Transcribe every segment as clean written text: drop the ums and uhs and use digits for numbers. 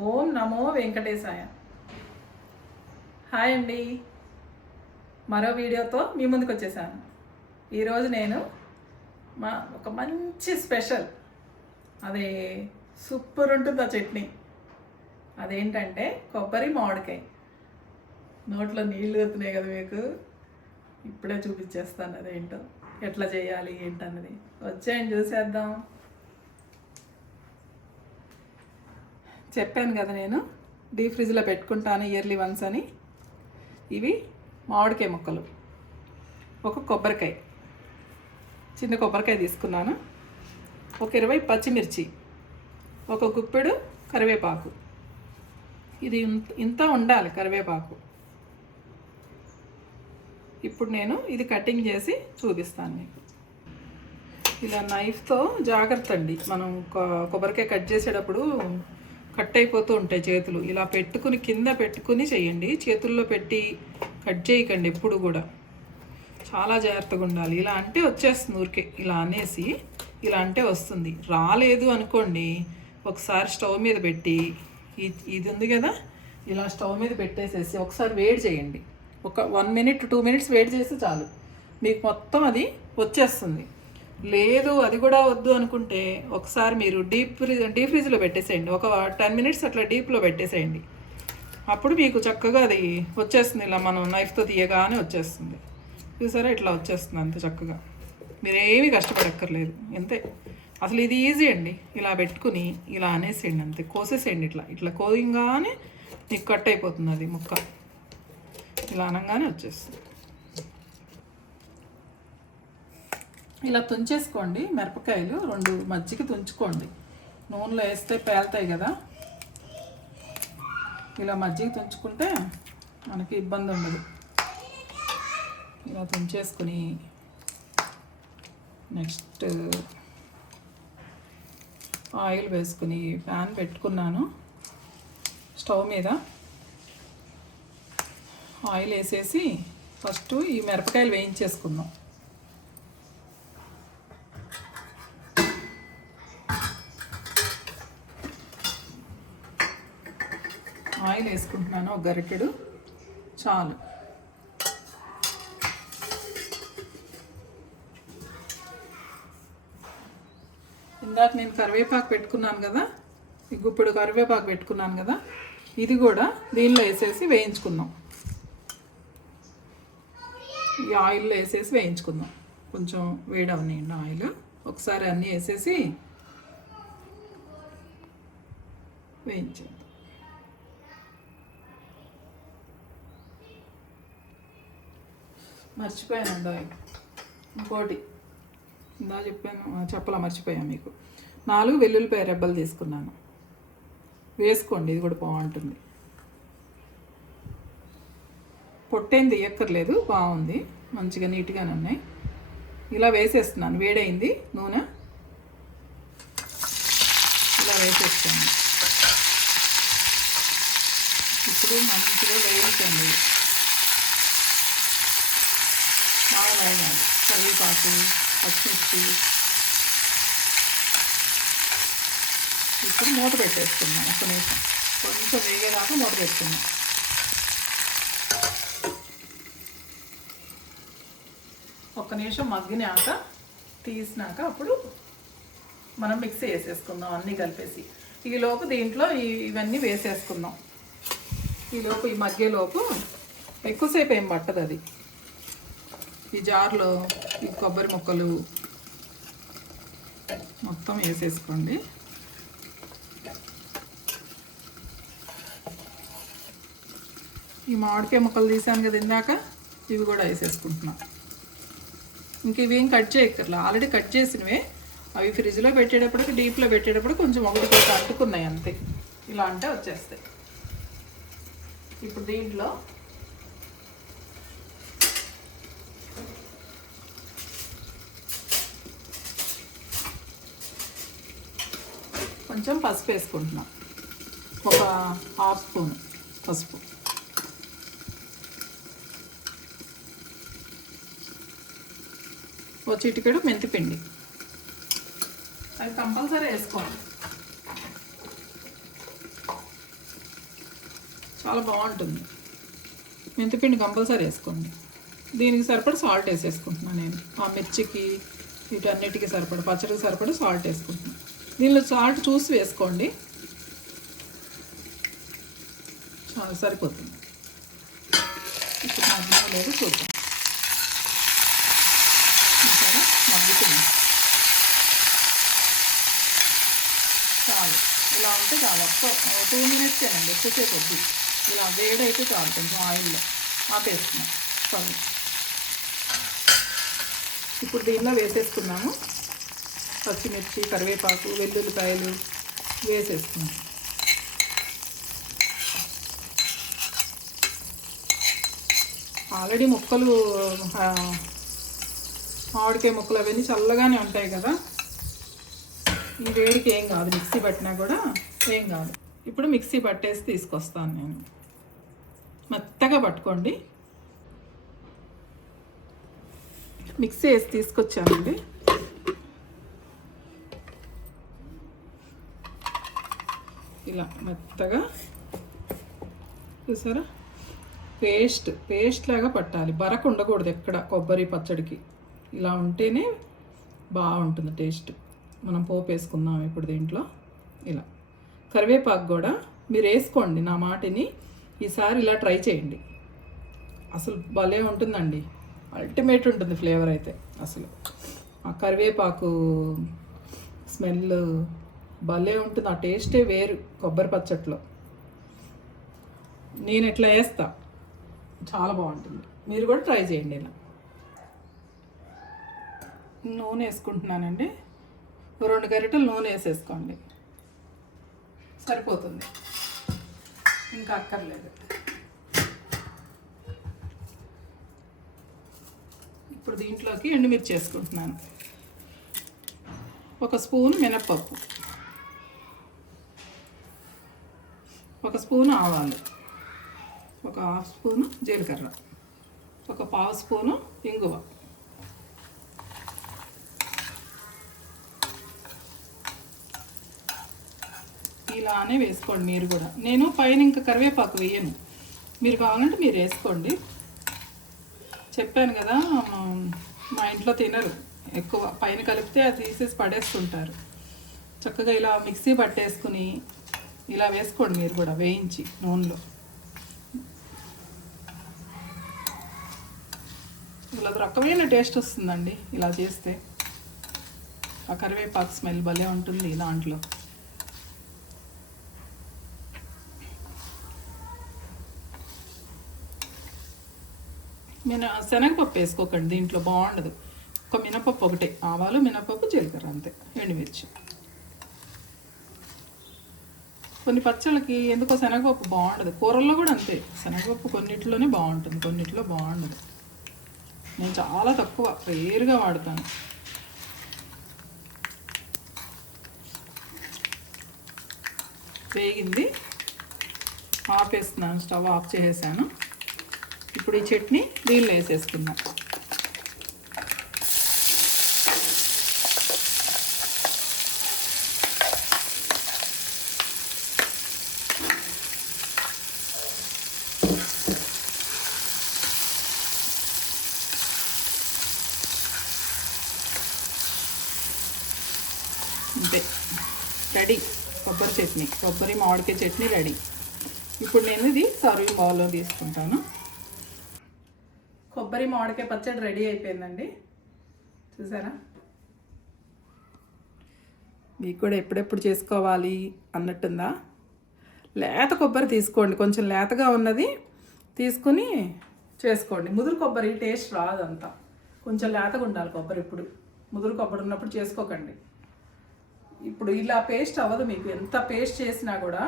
ఓం నమో వెంకటేశాయ. Hi అండి, మరో వీడియోతో మీ ముందుకు వచ్చేసాను. ఈరోజు నేను ఒక మంచి స్పెషల్, అది సూపర్ ఉంటుంది ఆ చట్నీ. అదేంటంటే కొబ్బరి మామిడికాయ. నోట్లో నీళ్ళు వస్తున్నాయి కదా మీకు, ఇప్పుడే చూపించేస్తాను అదేంటో, ఎట్లా చేయాలి ఏంటన్నది. వచ్చేయండి చూసేద్దాం. చెప్పాను కదా నేను డీప్ ఫ్రిడ్జ్లో పెట్టుకుంటాను ఇయర్లీ వన్స్ అని. ఇవి మామిడికాయ ముక్కలు, ఒక కొబ్బరికాయ, చిన్న కొబ్బరికాయ తీసుకున్నాను, ఒక 20 పచ్చిమిర్చి, ఒక గుప్పెడు కరివేపాకు. ఇది ఇంత ఉండాలి కరివేపాకు. ఇప్పుడు నేను ఇది కటింగ్ చేసి చూపిస్తాను మీకు. ఇలా నైఫ్తో జాగ్రత్త అండి, మనం కొబ్బరికాయ కట్ చేసేటప్పుడు కట్ అయిపోతూ ఉంటాయి చేతులు. ఇలా పెట్టుకుని కింద పెట్టుకుని చేయండి, చేతుల్లో పెట్టి కట్ చేయకండి ఎప్పుడు కూడా. చాలా జాగ్రత్తగా ఉండాలి. ఇలా అంటే వచ్చేస్తుంది ఊరికే, ఇలా అనేసి ఇలా అంటే వస్తుంది. రాలేదు అనుకోండి, ఒకసారి స్టవ్ మీద పెట్టి ఇది ఉంది కదా, ఇలా స్టవ్ మీద పెట్టేసేసి ఒకసారి వేడి చేయండి. ఒక 1 minute 2 minutes వేడి చేస్తే చాలు, మీకు మొత్తం అది వచ్చేస్తుంది. లేదు అది కూడా వద్దు అనుకుంటే ఒకసారి మీరు డీప్ ఫ్రిడ్జ్లో పెట్టేసేయండి. ఒక 10 minutes అట్లా డీప్లో పెట్టేసేయండి. అప్పుడు మీకు చక్కగా అది వచ్చేస్తుంది. ఇలా మనం నైఫ్తో తీయగానే వచ్చేస్తుంది. చూసారా, ఇట్లా వచ్చేస్తుంది అంత చక్కగా. మీరేమీ కష్టపడక్కర్లేదు, అంతే. అసలు ఇది ఈజీ అండి. ఇలా పెట్టుకుని ఇలా అనేసేయండి, అంతే. కోసేసేయండి, ఇట్లా ఇట్లా కోయంగానే మీకు కట్ అయిపోతుంది అది ముక్క. ఇలా అనగానే వచ్చేస్తుంది. ఇలా తుంచేసుకోండి. మిరపకాయలు 2 మజ్జిగ తుంచుకోండి, నూనెలో వేస్తే పేలుతాయి కదా. ఇలా మజ్జిగ తుంచుకుంటే మనకి ఇబ్బంది ఉండదు. ఇలా తుంచేసుకుని నెక్స్ట్ ఆయిల్ వేసుకుని ప్యాన్ పెట్టుకున్నాను స్టవ్ మీద. ఆయిల్ వేసేసి ఫస్ట్ ఈ మిరపకాయలు వేయించేసుకుందాం. ఆయిల్ వేసుకుంటున్నాను, ఒక గరిటెడు చాలు. ఇందాక నేను కరివేపాకు పెట్టుకున్నాను కదా, ఇప్పుడు కరివేపాకు పెట్టుకున్నాను కదా, ఇది కూడా దీనిలో వేసేసి వేయించుకుందాం. ఈ ఆయిల్లో వేసేసి వేయించుకుందాం. కొంచెం వేడవనియండి ఆయిల్. ఒకసారి అన్నీ వేసేసి వేయించేద్దాం. మర్చిపోయానండి ఇంకోటి, ఇందా చెప్పలా మర్చిపోయాను మీకు. 4 వెల్లుల్లిపాయ రెబ్బలు తీసుకున్నాను, వేసుకోండి. ఇది కూడా బాగుంటుంది. పొట్టేం తీయక్కర్లేదు, బాగుంది, మంచిగా నీట్గానే ఉన్నాయి. ఇలా వేసేస్తున్నాను. వేడైంది నూనె, ఇలా వేసేస్తాను. ఇప్పుడు మంచిగా వేయించండి. బాగా వేయాలి. కరివేపాకు, పచ్చిమిర్చి. ఇప్పుడు మూత పెట్టేసుకున్నాం. ఒక నిమిషం కొంచెం వేగేదాకా మూత పెట్టుకున్నాం. ఒక నిమిషం మగ్గినాక తీసినాక అప్పుడు మనం మిక్సీ వేసేసుకుందాం అన్నీ కలిపేసి. ఈలోపు దీంట్లో ఇవన్నీ వేసేసుకుందాం. ఈలోపు ఈ మగ్గేలోపు ఎక్కువసేపు ఏం పట్టదు అది. ఈ జార్లో ఈ కొబ్బరి ముక్కలు మొత్తం వేసేసుకోండి. ఈ మామిడికాయ ముక్కలు తీసాను కదా ఇందాక, ఇవి కూడా వేసేసుకుంటున్నాం. ఇంక ఇవేం కట్ చేయక్కర్లా, ఆల్రెడీ కట్ చేసినవే. అవి ఫ్రిడ్జ్లో పెట్టేటప్పుడు డీప్లో పెట్టేటప్పుడు కొంచెం ఒకటి అంటుకున్నాయి, అంతే. ఇలా అంటే వచ్చేస్తాయి. ఇప్పుడు దీంట్లో కొంచెం పసుపు వేసుకుంటున్నాం, ఒక 1/2 స్పూన్ పసుపు. ఒక చిటికెడు మెంతిపిండి, అది కంపల్సరీ వేసుకోండి. చాలా బాగుంటుంది. మెంతిపిండి కంపల్సరీ వేసుకోండి. దీనికి సరిపడా సాల్ట్ వేసేసుకుంటున్నాను నేను. ఆ మిర్చికి వీటన్నిటికీ సరిపడా, పచ్చడికి సరిపడా సాల్ట్ వేసుకుంటున్నాను. దీనిలో సాల్ట్ చూసి వేసుకోండి, చాలా సరిపోతుంది. ఇప్పుడు మగ్గిన లేదు చూద్దాం. చూసారా, మగ్గుతుంది. చాలు, ఇలా ఉంటే చాలు. 2 మినిట్సేనండి, ఎక్కువసేపు వద్దు. ఇలా వేడైతే చాలు. కొంచెం ఆయిల్లో ఆపేస్తున్నాం స్టవ్. ఇప్పుడు దీనిలో వేసేసుకున్నాము పచ్చిమిర్చి, కరివేపాకు, వెల్లుల్లిపాయలు వేసేసుకున్నాం. ఆల్రెడీ ముక్కలు, మామిడికాయ ముక్కలు అవన్నీ చల్లగానే ఉంటాయి కదా, ఈ వేడికి ఏం కాదు. మిక్సీ పట్టినా కూడా ఏం కాదు. ఇప్పుడు మిక్సీ పట్టేసి తీసుకొస్తాను నేను. మెత్తగా పట్టుకోండి. మిక్సీ వేసి తీసుకొచ్చానండి. ఇలా మెత్తగా, చూసారా, పేస్ట్ లాగా పట్టాలి. బరకు ఉండకూడదు ఎక్కడ కొబ్బరి పచ్చడికి. ఇలా ఉంటేనే బాగుంటుంది టేస్ట్. మనం పోపు వేసుకుందాం ఇప్పుడు దీంట్లో. ఇలా కరివేపాకు కూడా మీరు వేసుకోండి, నా మాటిని ఈసారి ఇలా ట్రై చేయండి. అసలు భలే ఉంటుందండి, అల్టిమేట్ ఉంటుంది ఫ్లేవర్ అయితే. అసలు ఆ కరివేపాకు స్మెల్ భలే ఉంటుంది. ఆ టేస్టే వేరు కొబ్బరి పచ్చట్లో. నేను ఇట్లా వేస్తా, చాలా బాగుంటుంది. మీరు కూడా ట్రై చేయండి. ఇలా నూనె వేసుకుంటున్నానండి. 2 గరిటెలు నూనె వేసేసుకోండి, సరిపోతుంది, ఇంకా అక్కర్లేదు. ఇప్పుడు దీంట్లోకి ఎండుమిర్చి వేసుకుంటున్నాను. 1 స్పూన్ మినప్పప్పు, 1 స్పూన్ ఆవాలు, 1/2 స్పూను జీలకర్ర, 1/4 స్పూను ఇంగువ. ఇలానే వేసుకోండి మీరు కూడా. నేను పైన ఇంకా కరివేపాకు వేయను, మీరు కావాలంటే మీరు వేసుకోండి. చెప్పాను కదా, మా ఇంట్లో తినరు ఎక్కువ, పైన కలిపితే అది తీసేసి పడేస్తుంటారు. చక్కగా ఇలా మిక్సీ పట్టేసుకుని ఇలా వేసుకోండి మీరు కూడా, వేయించి నూనెలో. ఇలా రకమైన టేస్ట్ వస్తుందండి ఇలా చేస్తే. ఆ కరివేపాకు స్మెల్ భలే ఉంటుంది దాంట్లో. శనగపప్పు వేసుకోకండి దీంట్లో, బాగుండదు. ఒక మినపప్పు ఒకటే, ఆవాలు, మినపప్పు, జీలకర్ర అంతే, ఎండుమిర్చి. కొన్ని పచ్చళ్ళకి ఎందుకో శనగపప్పు బాగుండదు, కూరల్లో కూడా అంతే. శనగపప్పు కొన్నిట్లోనే బాగుంటుంది, కొన్నిట్లో బాగుండదు. నేను చాలా తక్కువ, రేరుగా వాడతాను. వేగింది, ఆపేస్తున్నాను, స్టవ్ ఆఫ్ చేసేసాను. ఇప్పుడు ఈ చట్నీ దీనిలో వేసేసుకుందాం. అంతే, రెడీ కొబ్బరి చట్నీ, కొబ్బరి మామిడికాయ చట్నీ రెడీ. ఇప్పుడు నేను ఇది సర్వింగ్ బౌల్లో తీసుకుంటాను. కొబ్బరి మామిడికాయ పచ్చడి రెడీ అయిపోయిందండి, చూసారా. మీకు కూడా ఎప్పుడెప్పుడు చేసుకోవాలి అన్నట్టుందా? లేత కొబ్బరి తీసుకోండి, కొంచెం లేతగా ఉన్నది తీసుకుని చేసుకోండి. ముదురు కొబ్బరి టేస్ట్ రాదంతా, కొంచెం లేతగా ఉండాలి కొబ్బరి. ఇప్పుడు ముదురు కొబ్బరి ఉన్నప్పుడు చేసుకోకండి. ఇప్పుడు ఇలా పేస్ట్ అవ్వదు మీకు, ఎంత పేస్ట్ చేసినా కూడా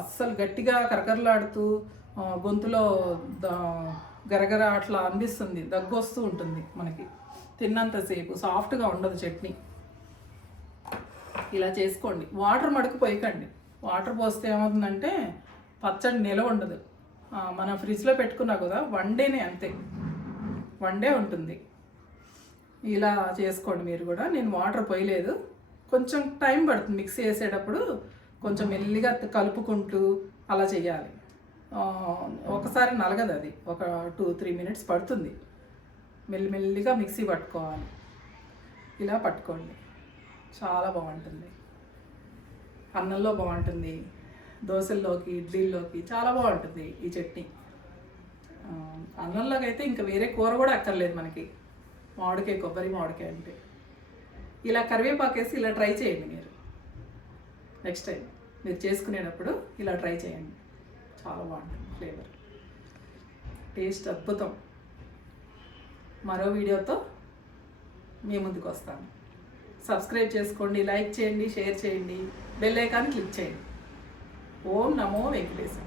అస్సలు గట్టిగా కరకరలాడుతూ గొంతులో గరగర అట్లా అనిపిస్తుంది, దగ్గు వస్తూ ఉంటుంది మనకి తిన్నంతసేపు. సాఫ్ట్గా ఉండదు చట్నీ. ఇలా చేసుకోండి. వాటర్ మడుకు పోయకండి, వాటర్ పోస్తే ఏమవుతుందంటే పచ్చడి నిలవ ఉండదు. మనం ఫ్రిడ్జ్లో పెట్టుకున్నా కదా, 1 డేనే, అంతే 1 డే ఉంటుంది. ఇలా చేసుకోండి మీరు కూడా. నేను వాటర్ పోయలేదు, కొంచెం టైం పడుతుంది మిక్సీ వేసేటప్పుడు, కొంచెం మెల్లిగా కలుపుకుంటూ అలా చేయాలి. ఒకసారి నలగదు, అది ఒక 2-3 మినిట్స్ పడుతుంది. మెల్లిమెల్లిగా మిక్సీ పట్టుకోవాలి. ఇలా పట్టుకోండి, చాలా బాగుంటుంది. అన్నంలో బాగుంటుంది, దోశల్లోకి, ఇడ్లీల్లోకి చాలా బాగుంటుంది ఈ చట్నీ. అన్నంలోకి అయితే ఇంకా వేరే కూర కూడా అక్కర్లేదు మనకి, మామిడికాయ, కొబ్బరి మామిడికాయ అంటే. ఇలా కరివేపాకు వేసి ఇలా ట్రై చేయండి మీరు. నెక్స్ట్ టైం మీరు చేసుకునేటప్పుడు ఇలా ట్రై చేయండి, చాలా బాగుంటుంది. ఫ్లేవర్, టేస్ట్ అద్భుతం. మరో వీడియోతో మీ ముందుకు వస్తాను. సబ్స్క్రైబ్ చేసుకోండి, లైక్ చేయండి, షేర్ చేయండి, బెల్ ఐకాన్ క్లిక్ చేయండి. ఓం నమో వెంకటేశ్వర.